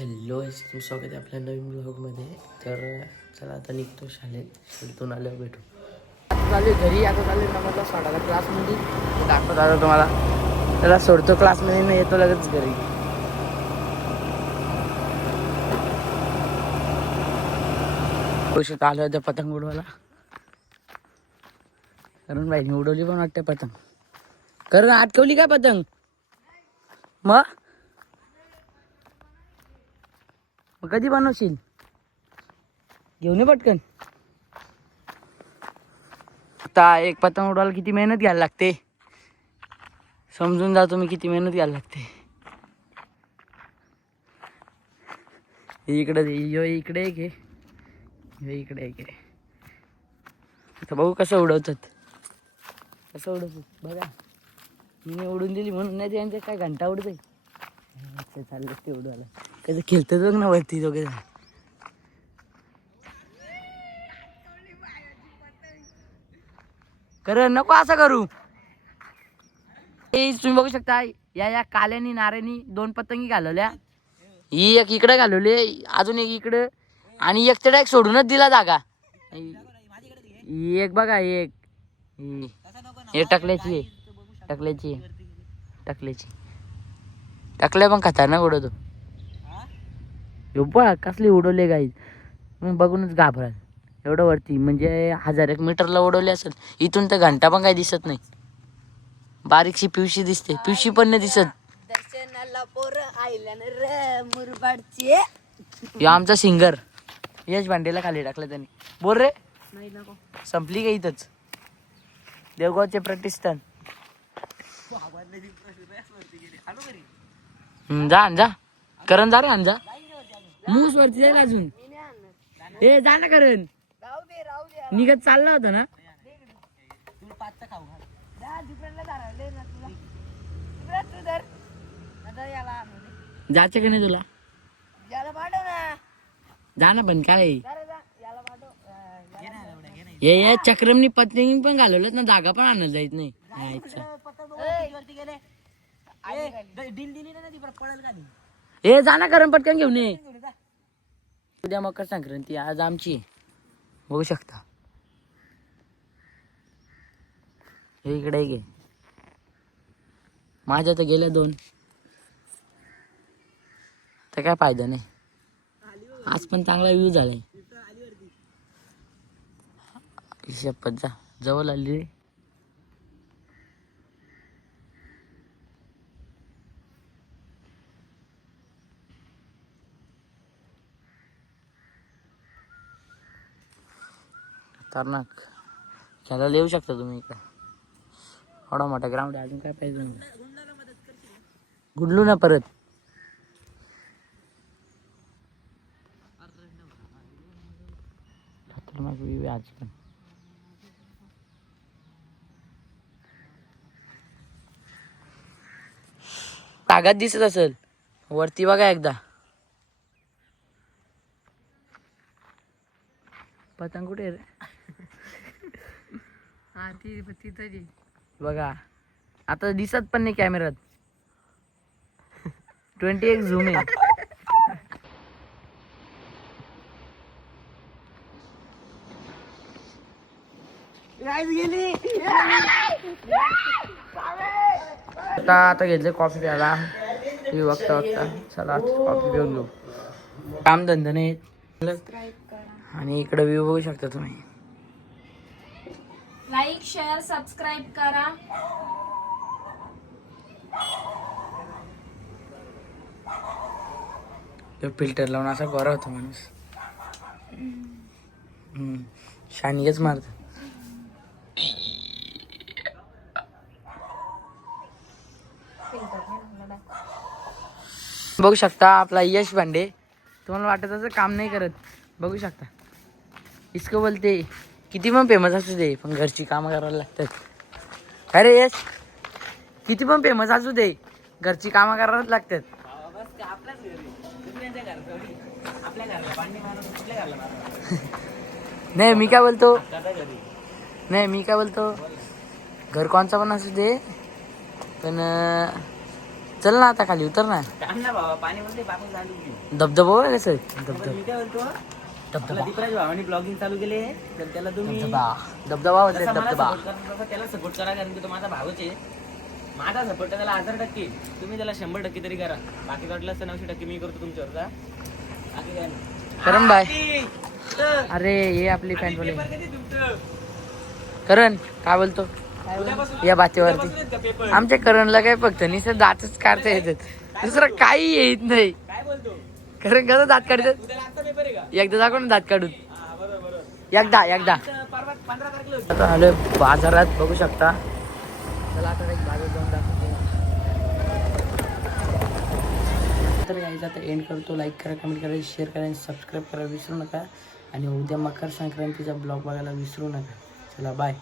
Hello तुम स्वागत आहे आपल्या नवीन ब्लॉगमध्ये. तर चला आता निघतो शाळेतून आल्यावर भेटू. चालू घरी आता चालू नंबरला सोडायला क्लासमध्ये दाखवत आलो तुम्हाला. त्याला सोडतो क्लासमध्ये नाही येतो लगेच घरी. खुशीत आलं होतं पतंग उडवायला. करून बाईने उडवली पण वाटते पतंग. करून अटकवली काय पतंग मग कधी बनवशील? घेऊन ये पटकन. आता एक पतंग उडवायला किती मेहनत घ्यायला लागते समजून जा तुम्ही. किती मेहनत घ्यायला लागते. इकडे इकडे एक आहे, इकडे एक आहे. आता बघू कसं उडवतात. कसं उडवतात बघा. मी उडून दिली म्हणून नाही त्यांच्या काय घंटा उडतंय. चाललं ते उडवायला. कसं खेळतात बघ ना वरती दोघे. कर नको असं करू. तुम्ही बघू शकता या काल्यानी नाऱ्यानी दोन पतंगी घालवल्या. ही एक इकडे घालवली, अजून एक इकडे, आणि एक तर डायरेक्ट सोडूनच दिला जागा. ही एक बघा, एक टकल्याची टकल्याची टकल्याची टकल्या पण खतरनाक उडवतो. बघ कसली उडवले गाईज. मग बघूनच घाबराल. एवढं वरती म्हणजे 1000 मीटरला उडवले असेल. इथून तर घंटा पण काही दिसत नाही. बारीकशी पिवशी दिसते. पिवशी पण नाही दिसत. आमचा सिंगर यश भांडेला खाली टाकलं त्यांनी. बोल रे. संपली का इथंच देवगावचे प्रतिष्ठान. जा करण जा रे. जा मूस वरती जाईल अजून. ए जा ना करण. निघत चालला होता ना. जायचं का नाही तुला? जा ना पण काय हे चक्रमनी पतंग पण घालवलं ना. जागा पण आणलं जायत नाही. हे जा ना करण पटकन घेऊन ये. उद्या मकर संक्रांती, आज आमची. बघू शकता हे इकडे गे. माझ्या तर गेल्या 2. तर काय फायदा नाही. आज पण चांगला व्ह्यू झालाय. शपथ जा जवळ आली रे. खतरनाक खेळायला येऊ शकता तुम्ही इकडे. एवढा मोठा ग्राउंड आहे. अजून काय पाहिजे? गुडलू ना परत. खतरनाक व्ह्यू आहे आज पण. तागात दिसत असेल वरती बघा एकदा. पतंग कुठे रे? बघा आता दिसत पण नाही कॅमेऱ्यात. 20x झूम आहे. आता घेतलं कॉफी प्यायला. ती बघता चला कॉफी पिऊन घेऊ. काम धंदा नाही. आणि इकडे व्ह्यू बघू शकता तुम्ही. लाईक शेअर सबस्क्राईब करा. फिल्टर लावून असा गोरा होता माणूस. शानियच मारत. बघू शकता आपला यश भांडे. तुम्हाला वाटत असं काम नाही करत. बघू शकता इसको बोलते किती पण फेमस असू दे पण घरची कामं करायला लागतात. अरे यश किती पण फेमस असू दे घरची कामं करायलाच लागतात. नाही मी काय बोलतो घर कोणचा पण असू दे पण चल ना आता खाली उतर ना. ना बाबा पाणी मध्ये बापून चालू केली. धबधबा बघ कसं आहे. तर मी काय बोलतो धबधबा दीपराज भावानी ब्लॉगिंग चालू केले तर त्याला तुम्ही धबधबा होते जसा मला धबधबा. support करता तसा त्याला सपोर्ट करा कारण की तो माझा भावच आहे. माझा सपोर्ट त्याला 1000% तुम्ही त्याला 100% तरी करा. बाकी वाटलं असतं 900% मी करतो तुमच्यावरचा. बाकी काय नाही. करण बाय. तर अरे ये आपली फॅन बोले. पेपर कधी तुमचं? करण काय बोलतो उद्यापासून- या बातेवरती. उद्यापासूनच का पेपर? आमच्या करणला काय फक्त निसर्ग दातच काढता येतात, दुसरं काही येत नाही. काय बोलतो? करण कसं दात काढतात उद्या आजचा पेपर आहे का? एकदा दाखव ना दात काढून. हा, बरोबर. एकदा आजचं परवा 15 तारखेला होतं. आता आलोय बाजारात बघू शकता. चला आता एक बाजार जाऊन दाखवतो. तर यायचं आता एंड करतो. लाईक करा, कमेंट करा, शेअर करा आणि सबस्क्राईब करा विसरू नका. आणि उद्या मकर संक्रांतीचा ब्लॉग बघायला विसरू नका. चला बाय.